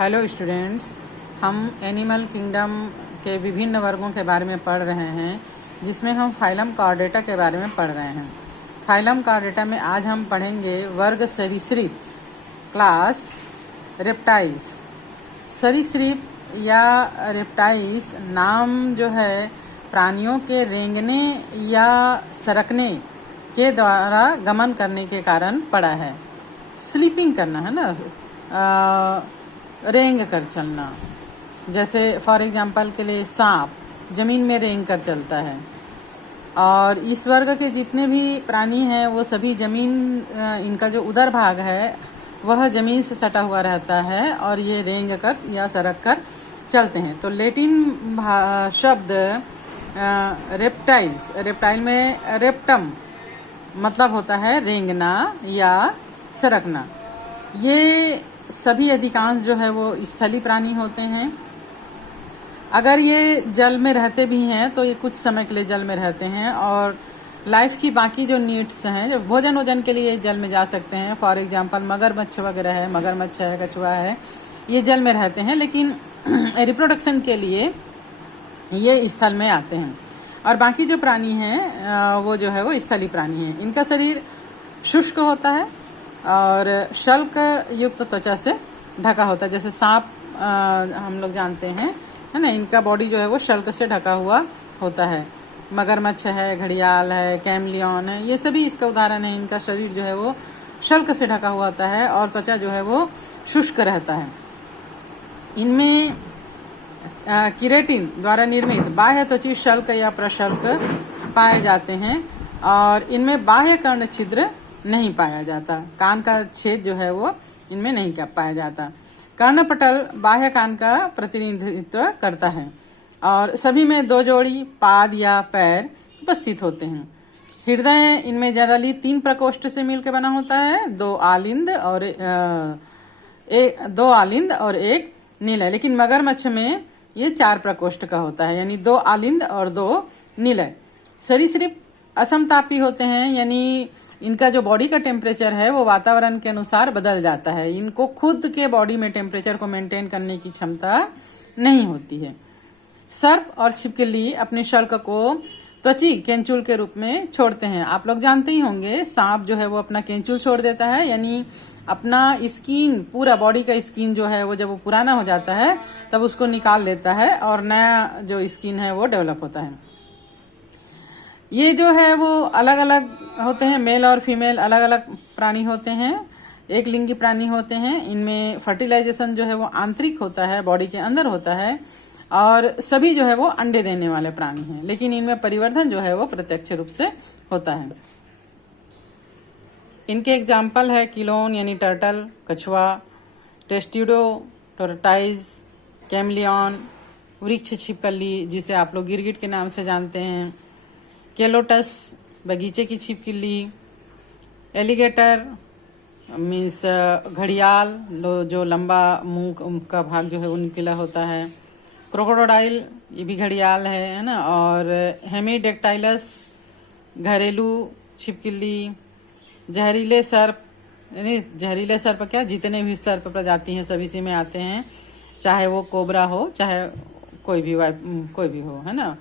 Hello students, हम animal kingdom के विभिन्न वर्गों के बारे में पढ़ रहे हैं, जिसमें हम फाइलम कॉर्डेटा के बारे में पढ़ रहे हैं। फाइलम कॉर्डेटा में आज हम पढ़ेंगे वर्ग सरीसृप, क्लास रेप्टाइल्स। सरीसृप या रेप्टाइल्स नाम जो है प्राणियों के रेंगने या सरकने के द्वारा गमन करने के कारण पड़ा है। स्लीपिंग करना है ना, रेंग कर चलना। जैसे फॉर एग्जांपल के लिए सांप जमीन में रेंग कर चलता है। और इस वर्ग के जितने भी प्राणी हैं वो सभी जमीन, इनका जो उदर भाग है वह जमीन से सटा हुआ रहता है और ये रेंग कर या सरक कर चलते हैं। तो लैटिन शब्द रेप्टाइल्स, रेप्टाइल में रेप्टम मतलब होता है रेंगना या सरकना। ये सभी अधिकांश जो है वो स्थलीय प्राणी होते हैं। अगर ये जल में रहते भी हैं तो ये कुछ समय के लिए जल में रहते हैं और लाइफ की बाकी जो नीड्स हैं, जो भोजन वोजन के लिए जल में जा सकते हैं। फॉर एग्जांपल मगरमच्छ वगैरह है, मगरमच्छ है, कछुआ है, ये जल में रहते हैं, लेकिन रिप्रोडक्शन के लिए ये स्थल में आते हैं। और बाकी जो प्राणी हैं वो जो है वो स्थलीय प्राणी हैं। इनका शरीर शुष्क होता है और शल्क युक्त त्वचा से ढका होता है। जैसे सांप हम लोग जानते हैं, है ना, इनका बॉडी जो है वो शल्क से ढका हुआ होता है। मगरमच्छ है, घड़ियाल है, कैमलियन है, ये सभी इसका उदाहरण है। इनका शरीर जो है वो शल्क से ढका हुआ होता है और त्वचा जो है वो शुष्क रहता है। इनमें किरेटिन द्वारा निर्मित बाह्य त्वची शल्क या प्रशल्क पाए जाते हैं और इनमें बाह्य कर्ण छिद्र नहीं पाया जाता। कान का छेद जो है वो इनमें नहीं पाया जाता। कर्णपटल बाह्य कान का प्रतिनिधित्व करता है और सभी में 2 जोड़ी पाद या पैर उपस्थित होते हैं। हृदय इनमें जनरली 3 प्रकोष्ठ से मिलकर बना होता है, 2 आलिंद और एक निलय। लेकिन मगरमच्छ में ये 4 प्रकोष्ठ का होता है, यानी 2 आलिंद और 2 निलय। सरीसृप असमतापी होते हैं, यानी इनका जो बॉडी का टेम्परेचर है वो वातावरण के अनुसार बदल जाता है। इनको खुद के बॉडी में टेम्परेचर को मेंटेन करने की क्षमता नहीं होती है। सर्प और छिपकली अपने शल्क को त्वची केंचुल के रूप में छोड़ते हैं। आप लोग जानते ही होंगे, सांप जो है वो अपना केंचुल छोड़ देता है, यानी अपना स्किन, पूरा बॉडी का स्किन जो है वो जब वो पुराना हो जाता है तब उसको निकाल लेता है और नया जो स्किन है वो डेवलप होता है। ये जो है वो अलग अलग होते हैं, मेल और फीमेल अलग अलग प्राणी होते हैं, एक लिंगी प्राणी होते हैं। इनमें फर्टिलाइजेशन जो है वो आंतरिक होता है, बॉडी के अंदर होता है और सभी जो है वो अंडे देने वाले प्राणी हैं, लेकिन इनमें परिवर्धन जो है वो प्रत्यक्ष रूप से होता है। इनके एग्जाम्पल है किलोन यानी टर्टल, कछुआ, टेस्ट्यूडो, टोरटाइज, कैमलियन, वृक्ष छिपकली जिसे आप लोग गिरगिट के नाम से जानते हैं, केलोटस बगीचे की छिपकली, एलिगेटर मीन्स घड़ियाल जो लंबा मुंह का भाग जो है वो निकला होता है, क्रोकोडाइल ये भी घड़ियाल है ना, और हेमीडेक्टाइलस घरेलू छिपकली, जहरीले सर्प, यानी जहरीले सर्प क्या, जितने भी सर्प प्रजाति हैं सभी इसी में आते हैं, चाहे वो कोबरा हो चाहे कोई भी हो, है ना,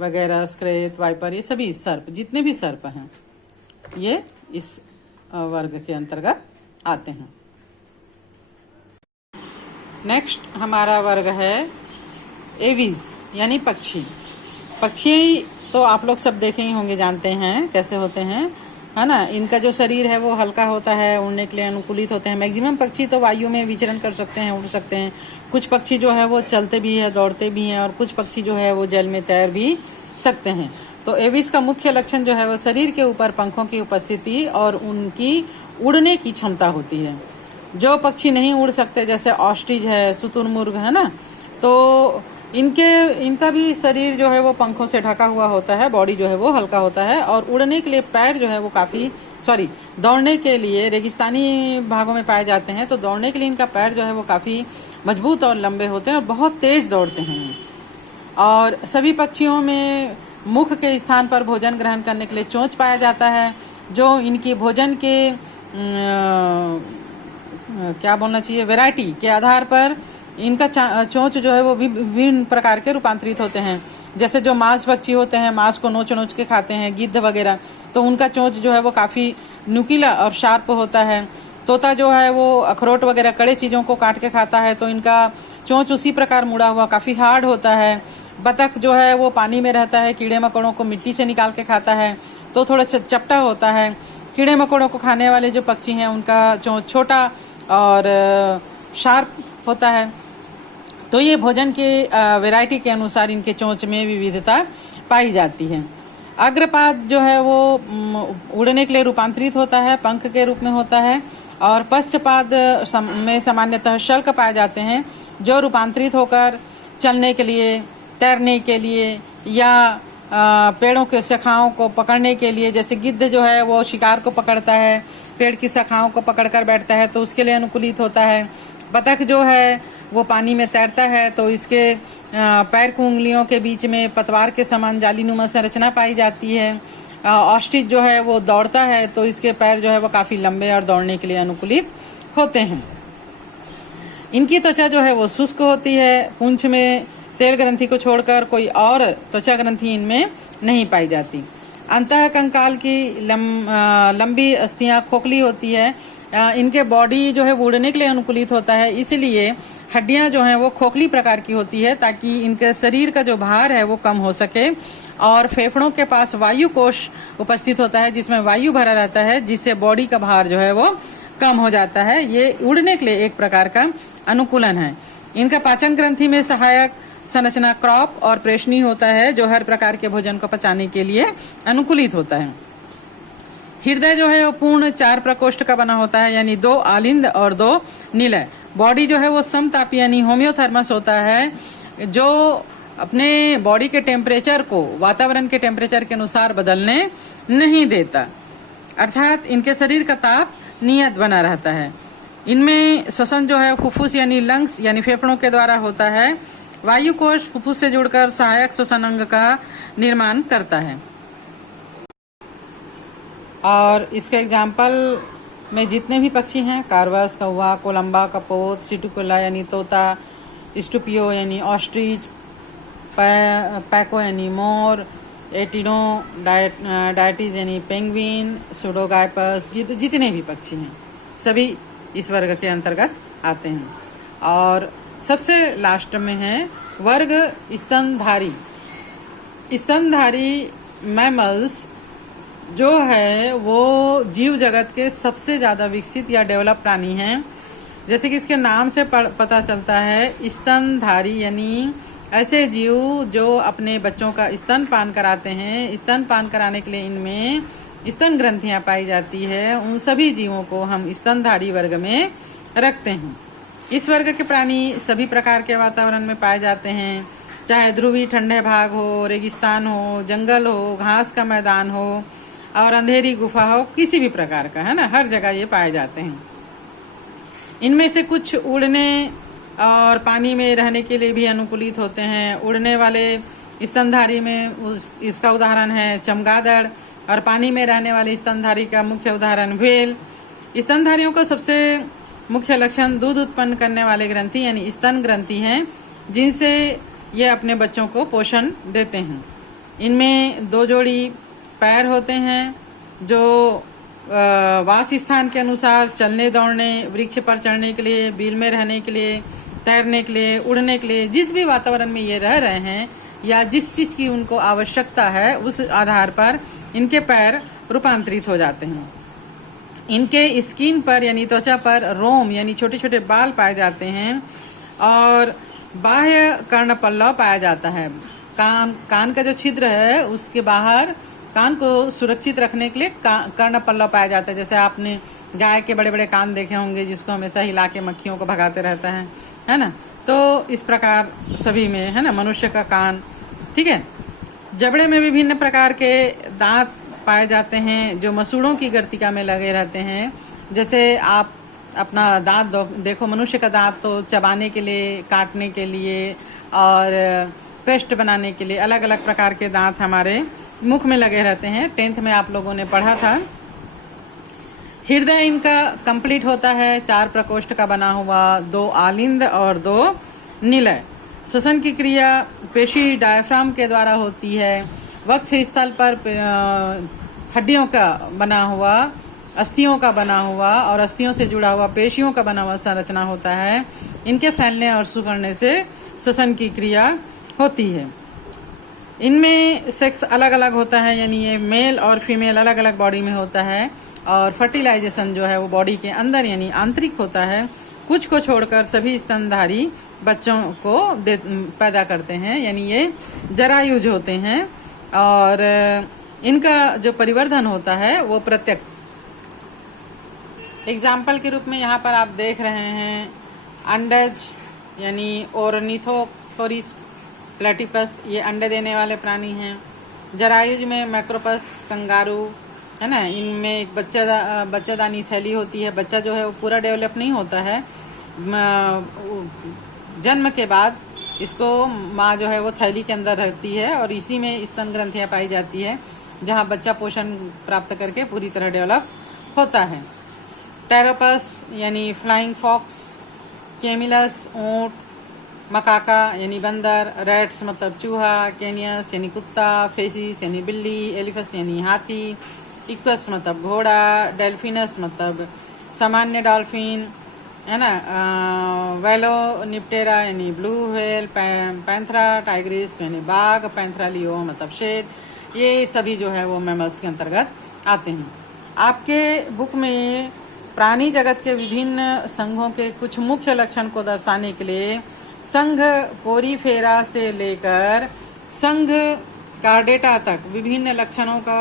वगैरह, स्क्रेत, वाइपर, ये सभी सर्प, जितने भी सर्प हैं ये इस वर्ग के अंतर्गत आते हैं। नेक्स्ट हमारा वर्ग है एविज यानी पक्षी। पक्षी तो आप लोग सब देखे ही होंगे, जानते हैं कैसे होते हैं, है ना। इनका जो शरीर है वो हल्का होता है, उड़ने के लिए अनुकूलित होते हैं। मैक्सिमम पक्षी तो वायु में विचरण कर सकते हैं, उड़ सकते हैं। कुछ पक्षी जो है वो चलते भी है, दौड़ते भी हैं, और कुछ पक्षी जो है वो जल में तैर भी सकते हैं। तो एविस का मुख्य लक्षण जो है वो शरीर के ऊपर पंखों की उपस्थिति और उनकी उड़ने की क्षमता होती है। जो पक्षी नहीं उड़ सकते, जैसे ऑस्ट्रिच है, शुतुरमुर्ग है ना, तो इनका भी शरीर जो है वो पंखों से ढका हुआ होता है, बॉडी जो है वो हल्का होता है, और उड़ने के लिए पैर जो है वो दौड़ने के लिए रेगिस्तानी भागों में पाए जाते हैं, तो दौड़ने के लिए इनका पैर जो है वो काफी मजबूत और लंबे होते हैं और बहुत तेज दौड़ते हैं। और सभी पक्षियों में मुख के स्थान पर भोजन ग्रहण करने के लिए चोंच पाया जाता है, जो इनकी भोजन के क्या बोलना चाहिए, वैरायटी के आधार पर इनका चोंच जो है वो विभिन्न प्रकार के रूपांतरित होते हैं। जैसे जो मांस पक्षी होते हैं, मांस को नोच नोच के खाते हैं, गिद्ध वगैरह, तो उनका चोंच जो है वो काफ़ी नुकीला और शार्प होता है। तोता जो है वो अखरोट वगैरह कड़े चीज़ों को काट के खाता है, तो इनका चोंच उसी प्रकार मुड़ा हुआ काफ़ी हार्ड होता है। बतख जो है वो पानी में रहता है, कीड़े मकोड़ों को मिट्टी से निकाल के खाता है, तो थोड़ा चपटा होता है। कीड़े मकोड़ों को खाने वाले जो पक्षी हैं उनका चोंच छोटा और शार्प होता है। तो ये भोजन के वैरायटी के अनुसार इनके चोंच में विविधता पाई जाती है। अग्रपाद जो है वो उड़ने के लिए रूपांतरित होता है, पंख के रूप में होता है। और पश्चपाद में सामान्यतः शल्क पाए जाते हैं, जो रूपांतरित होकर चलने के लिए, तैरने के लिए या पेड़ों के शाखाओं को पकड़ने के लिए, जैसे गिद्ध जो है वो शिकार को पकड़ता है, पेड़ की शाखाओं को पकड़कर बैठता है, तो उसके लिए अनुकूलित होता है। बतख जो है वो पानी में तैरता है, तो इसके पैर की उंगलियों के बीच में पतवार के समान जालीनुमा संरचना पाई जाती है। ऑस्ट्रिच जो है वो दौड़ता है, तो इसके पैर जो है वो काफ़ी लंबे और दौड़ने के लिए अनुकूलित होते हैं। इनकी त्वचा जो है वो शुष्क होती है। पूंछ में तेल ग्रंथि को छोड़कर कोई और त्वचा ग्रंथि इनमें नहीं पाई जाती। अंतः कंकाल की लंबी अस्थियां खोखली होती है। इनके बॉडी जो है वो उड़ने के लिए अनुकूलित होता है, इसलिए हड्डियां जो हैं वो खोखली प्रकार की होती है, ताकि इनके शरीर का जो भार है वो कम हो सके। और फेफड़ों के पास वायु कोश उपस्थित होता है, जिसमें वायु भरा रहता है, जिससे बॉडी का भार जो है वो कम हो जाता है। ये उड़ने के लिए एक प्रकार का अनुकूलन है। इनका पाचन ग्रंथि में सहायक संरचना क्रॉप और प्रेषणी होता है, जो हर प्रकार के भोजन को पचाने के लिए अनुकूलित होता है। हृदय जो है वो पूर्ण 4 प्रकोष्ठ का बना होता है, यानी 2 आलिंद और 2 निलय। बॉडी जो है वो समतापी यानी होम्योथर्मस होता है, जो अपने बॉडी के टेम्परेचर को वातावरण के टेम्परेचर के अनुसार बदलने नहीं देता, अर्थात इनके शरीर का ताप नियत बना रहता है। इनमें श्वसन जो है फुफ्फुस यानी लंग्स यानी फेफड़ों के द्वारा होता है। वायु कोश फुफ्फुस से जुड़कर सहायक श्वसन अंग का निर्माण करता है। और इसके एग्जाम्पल में जितने भी पक्षी हैं, कार्वस, कौवा, कोलंबा, कपोत, सिटुकुला यानी तोता, स्टूपियो यानी ऑस्ट्रिच, पैको यानी मोर, एटिनो डायटीज यानी पेंगुइन, सुडोगाइपस, जितने भी पक्षी हैं सभी इस वर्ग के अंतर्गत आते हैं। और सबसे लास्ट में है वर्ग स्तनधारी। स्तनधारी मैमल्स जो है वो जीव जगत के सबसे ज़्यादा विकसित या डेवलप प्राणी हैं। जैसे कि इसके नाम से पता चलता है, स्तनधारी यानी ऐसे जीव जो अपने बच्चों का स्तनपान कराते हैं। स्तनपान कराने के लिए इनमें स्तन ग्रंथियां पाई जाती है। उन सभी जीवों को हम स्तनधारी वर्ग में रखते हैं। इस वर्ग के प्राणी सभी प्रकार के वातावरण में पाए जाते हैं, चाहे ध्रुवी ठंडे भाग हो, रेगिस्तान हो, जंगल हो, घास का मैदान हो और अंधेरी गुफा हो, किसी भी प्रकार का, है ना, हर जगह ये पाए जाते हैं। इनमें से कुछ उड़ने और पानी में रहने के लिए भी अनुकूलित होते हैं। उड़ने वाले स्तनधारी में इसका उदाहरण है चमगादड़, और पानी में रहने वाले स्तनधारी का मुख्य उदाहरण व्हेल। स्तनधारियों का सबसे मुख्य लक्षण दूध उत्पन्न करने वाले ग्रंथि यानी स्तन ग्रंथि हैं, जिनसे ये अपने बच्चों को पोषण देते हैं। इनमें 2 जोड़ी पैर होते हैं, जो वास स्थान के अनुसार चलने दौड़ने, वृक्ष पर चढ़ने के लिए, बिल में रहने के लिए, तैरने के लिए, उड़ने के लिए, जिस भी वातावरण में ये रह रहे हैं या जिस चीज़ की उनको आवश्यकता है, उस आधार पर इनके पैर रूपांतरित हो जाते हैं। इनके स्किन पर यानी त्वचा पर रोम यानी छोटे छोटे बाल पाए जाते हैं, और बाह्य कर्णपल्लव पाया जाता है। कान का जो छिद्र है उसके बाहर कान को सुरक्षित रखने के लिए कर्णपल्लव पाया जाता है। जैसे आपने गाय के बड़े बड़े कान देखे होंगे, जिसको हमेशा हिला के मक्खियों को भगाते रहता है ना। तो इस प्रकार सभी में, है ना, मनुष्य का कान, ठीक है। जबड़े में विभिन्न प्रकार के दांत पाए जाते हैं, जो मसूड़ों की गर्तिका में लगे रहते हैं। जैसे आप अपना दांत देखो, मनुष्य का दांत तो चबाने के लिए, काटने के लिए और पेस्ट बनाने के लिए अलग अलग प्रकार के दांत हमारे मुख में लगे रहते हैं। 10th में आप लोगों ने पढ़ा था। हृदय इनका कंप्लीट होता है 4 प्रकोष्ठ का बना हुआ, 2 आलिंद और 2 निलय। श्वसन की क्रिया पेशी डायफ्राम के द्वारा होती है। वक्ष स्थल पर हड्डियों का बना हुआ, अस्थियों का बना हुआ और अस्थियों से जुड़ा हुआ पेशियों का बना हुआ संरचना होता है। इनके फैलने और सिकुड़ने से श्वसन की क्रिया होती है। इनमें सेक्स अलग अलग होता है, यानी ये मेल और फीमेल अलग अलग बॉडी में होता है। और फर्टिलाइजेशन जो है वो बॉडी के अंदर यानी आंतरिक होता है। कुछ को छोड़कर सभी स्तनधारी बच्चों को पैदा करते हैं, यानी ये जरायुज होते हैं। और इनका जो परिवर्धन होता है वो प्रत्यक्ष। एग्जाम्पल के रूप में यहाँ पर आप देख रहे हैं अंडज यानी ओर्निथोथोरिस प्लेटिपस, ये अंडे देने वाले प्राणी हैं। जरायुज में मैक्रोपस कंगारू है ना, इनमें एक बच्चादानी थैली होती है। बच्चा जो है वो पूरा डेवलप नहीं होता है। जन्म के बाद इसको माँ जो है वो थैली के अंदर रहती है और इसी में स्तन ग्रंथियां पाई जाती है, जहाँ बच्चा पोषण प्राप्त करके पूरी तरह डेवलप होता है। टेरोपस यानी फ्लाइंग फॉक्स, कैमिलस ऊंट, मकाका यानी बंदर, रैट्स मतलब चूहा, कैनियस यानी कुत्ता, फेसिस यानी बिल्ली, एलिफस यानी हाथी, इक्वस मतलब घोड़ा, डेल्फिनस मतलब सामान्य डॉल्फिन है ना, वेलोनिप्टेरा यानी ब्लू व्हेल, पैंथरा टाइग्रिस यानी बाघ, पैंथरा लियो मतलब शेर, ये सभी जो है वो मैमल्स के अंतर्गत आते हैं। आपके बुक में प्राणी जगत के विभिन्न संघों के कुछ मुख्य लक्षण को दर्शाने के लिए संघ पोरीफेरा से लेकर संघ कार्डेटा तक विभिन्न लक्षणों का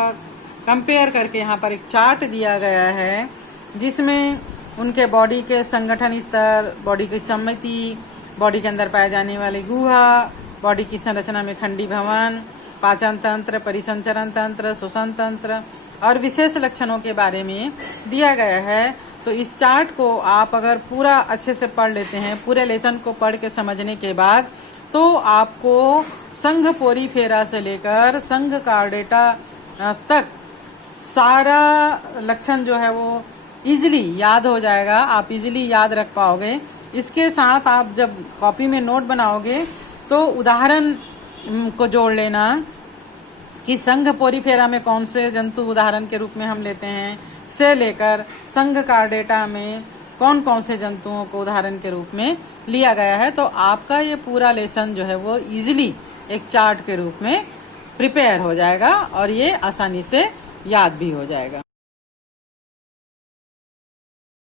कंपेयर करके यहाँ पर एक चार्ट दिया गया है, जिसमें उनके बॉडी के संगठन स्तर, बॉडी की सम्मिति, बॉडी के अंदर पाए जाने वाली गुहा, बॉडी की संरचना में खंडी भवन, पाचन तंत्र, परिसंचरण तंत्र, श्वसन तंत्र और विशेष लक्षणों के बारे में दिया गया है। तो इस चार्ट को आप अगर पूरा अच्छे से पढ़ लेते हैं, पूरे लेसन को पढ़ के समझने के बाद, तो आपको संघ पोरीफेरा से लेकर संघ कार्डेटा तक सारा लक्षण जो है वो इजीली याद हो जाएगा, आप इजीली याद रख पाओगे। इसके साथ आप जब कॉपी में नोट बनाओगे तो उदाहरण को जोड़ लेना कि संघ पोरीफेरा में कौन से जंतु उदाहरण के रूप में हम लेते हैं, से लेकर संघ कार्डेटा में कौन कौन से जंतुओं को उदाहरण के रूप में लिया गया है। तो आपका ये पूरा लेसन जो है वो इजीली एक चार्ट के रूप में प्रिपेयर हो जाएगा और ये आसानी से याद भी हो जाएगा।